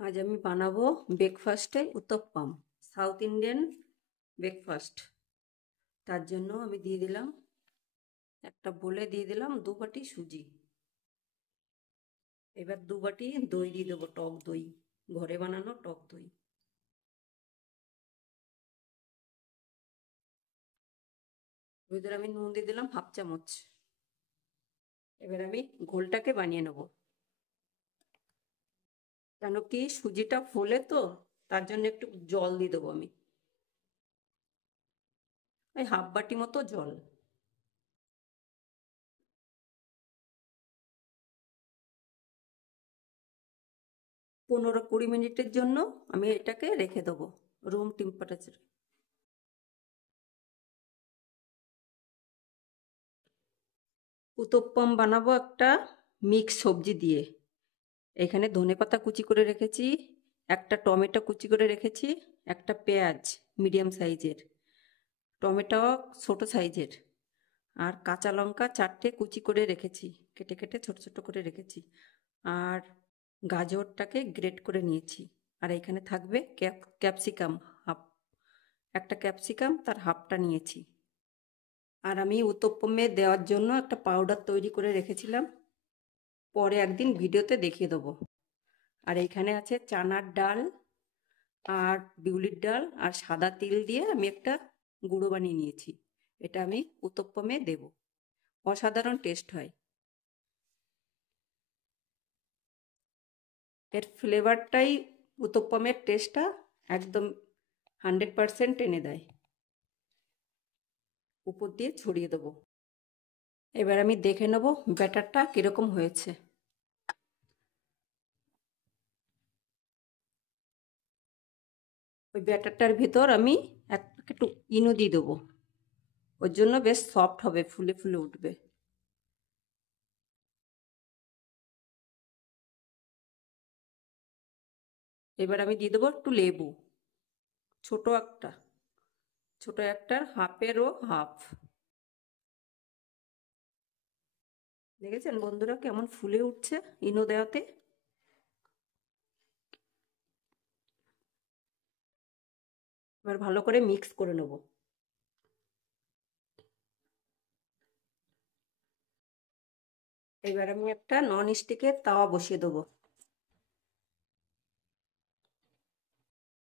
আজ আমি বানাবো ব্রেকফাস্টে উত্তপ্পাম, সাউথ ইন্ডিয়ান ব্রেকফাস্ট। তার জন্য আমি দিয়ে দিলাম একটা বোলে দিয়ে দিলাম 2 বাটি সুজি। এবার 2 বাটি দই দিয়ে দেবো, টক দই, ঘরে বানানো টক দই। ভিতরে আমি নুন দিয়ে দিলাম 1/2 চামচ। এবার আমি ঘোলটাকে বানিয়ে নেব, কেন কি সুজিটা ফোলে তো, তার জন্য একটু জল দিয়ে দেবো আমি, ওই 1/2 বাটি মতো জল। 15-20 মিনিটের জন্য আমি এটাকে রেখে দেবো রুম টেম্পারেচারে। উত্তপ্পম বানাবো একটা মিক্স সবজি দিয়ে। এখানে ধনেপাতা কুচি করে রেখেছি, একটা টমেটো কুচি করে রেখেছি, একটা পেঁয়াজ মিডিয়াম সাইজের, টমেটো ছোট সাইজের, আর কাঁচা লঙ্কা 4টে কুচি করে রেখেছি, কেটে কেটে ছোট ছোট করে রেখেছি, আর গাজরটাকে গ্রেট করে নিয়েছি। আর এখানে থাকবে ক্যাপসিকাম হাফ, একটা ক্যাপসিকাম তার হাফটা নিয়েছি। আর আমি উত্তপ্পমে দেওয়ার জন্য একটা পাউডার তৈরি করে রেখেছিলাম, পরে একদিন ভিডিওতে দেখিয়ে দেবো। আর এইখানে আছে চানার ডাল আর বিউলির ডাল আর সাদা তিল দিয়ে আমি একটা গুঁড়ো বানিয়ে নিয়েছি, এটা আমি উত্তপ্পমে দেব, অসাধারণ টেস্ট হয়। এর ফ্লেভারটাই উত্তপ্পমের টেস্টটা একদম 100% এনে দেয়। উপর দিয়ে ছড়িয়ে দেবো। এবার আমি দেখে নেব ব্যাটারটা কীরকম হয়েছে। ওই ব্যাটারটার ভিতর আমি একটু ইনো দিয়ে দেবো, ওর জন্য বেশ সফট হবে, ফুলে ফুলে উঠবে। এবার আমি দিয়ে দেবো একটু লেবু, ছোট একটা, ছোট একটার হাফেরও হাফ। দেখেছেন বন্ধুরা কেমন ফুলে উঠছে ইনো দেওয়াতে। এবার ভালো করে মিক্স করে নেব। এবার আমি একটা নন স্টিকের তাওয়া বসিয়ে দেবো।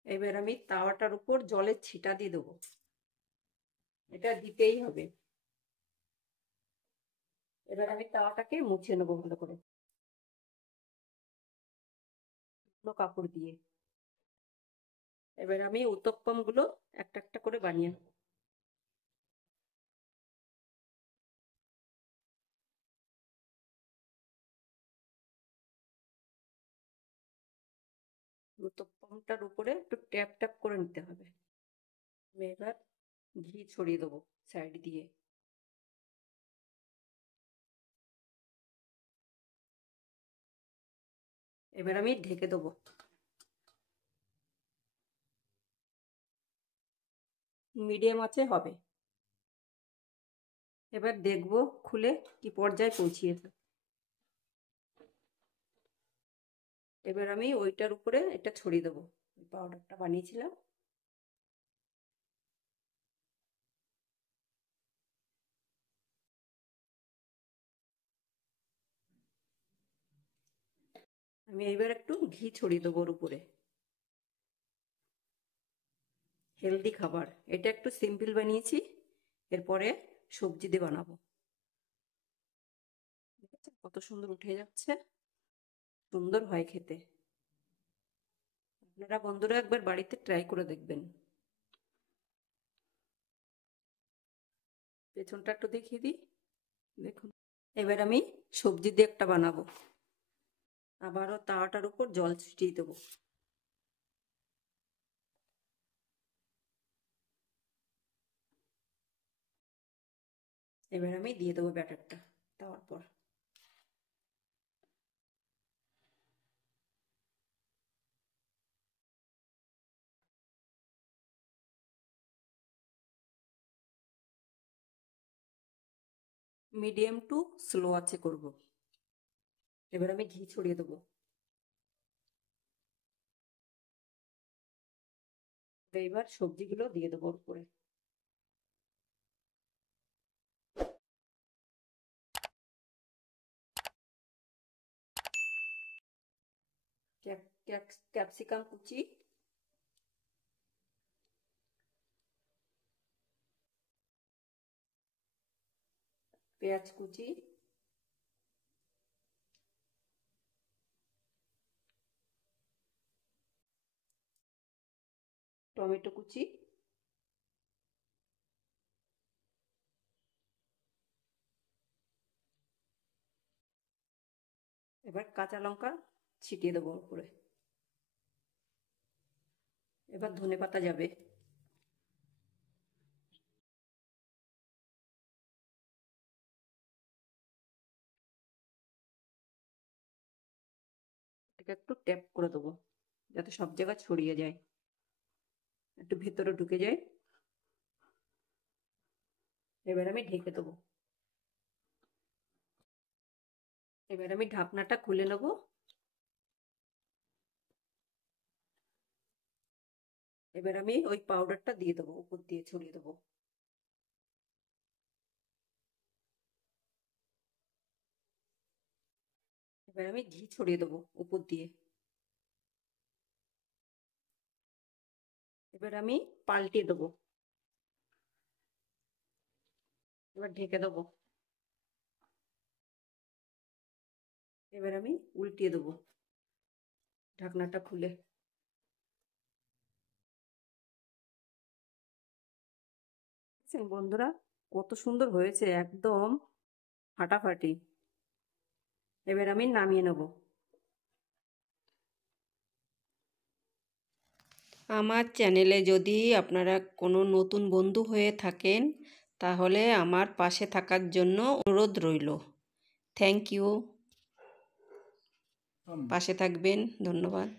এবার আমি তাওয়াটার উপর জলের ছিটা দিয়ে দেবো, এটা দিতেই হবে। এবার আমি তাওয়াটাকে মুছে নেবো ভালো করে কাপড় দিয়ে। এবার আমি উত্তপ্পম গুলো একটা একটা করে বানিয়ে নেব। উত্তপ্পমটার উপরে একটু ট্যাপ ট্যাপ করে নিতে হবে। আমি এবার ঘি ছড়িয়ে দেবো সাইড দিয়ে। এবার আমি ঢেকে দেবো। মিডিয়াম আঁচে হবে। এবার দেখবো খুলে কি পর্যায়ে পৌঁছিয়েছে। এবার আমি ওইটার উপরে এটা ছড়িয়ে দেবো, পাউডারটা বানিয়েছিলাম। আমি এইবার একটু ঘি ছড়িয়ে দেবো ওর উপরে। হেলদি খাবার, এটা একটু সিম্পল বানিয়েছি, এরপরে সবজি দিয়ে বানাবো। কত সুন্দর উঠে যাচ্ছে, সুন্দর হয় খেতে। আপনারা বন্ধুরা একবার বাড়িতে ট্রাই করে দেখবেন। পেছনটা একটু দেখিয়ে দিই, দেখুন। এবার আমি সবজি দিয়ে একটা বানাবো, আবারও তাওয়াটার উপর জল ছিটিয়ে দেবো। এবার আমি দিয়ে দেবো ব্যাটারটা তাওয়ার পর। মিডিয়াম টু স্লো আছে করব। এবার আমি ঘি ছড়িয়ে দেবো। এবার সবজিগুলো দিয়ে দেবো ওর উপরে। ক্যাপসিকাম কুচি, পেঁয়াজ কুচি, টমেটো কুচি, এবার কাঁচা লঙ্কা ছিটিয়ে দেবো উপরে। এবার ধনেপাতা যাবে। এটাকে একটু ট্যাপ করে দেবো যাতে সব জায়গায় ছড়িয়ে যায়, একটু ভেতরে ঢুকে যায়। এবার আমি ঢেকে দেবো। এবার আমি ঢাকনাটা খুলে নেব। এবার আমি ওই পাউডারটা দিয়ে দেবো, উপর দিয়ে ছড়িয়ে দেবো। এবার আমি ঘি ছড়িয়ে দেবো উপর দিয়ে। এবার আমি পাল্টিয়ে দেবো। এবার ঢেকে দেবো। এবার আমি উল্টিয়ে দেবো ঢাকনাটা খুলে। বন্ধুরা, কত সুন্দর হয়েছে, একদম ফাটাফাটি। এবার আমি নামিয়ে নেব। আমার চ্যানেলে যদি আপনারা কোনো নতুন বন্ধু হয়ে থাকেন তাহলে আমার পাশে থাকার জন্য অনুরোধ রইল। Thank you. পাশে থাকবেন। ধন্যবাদ।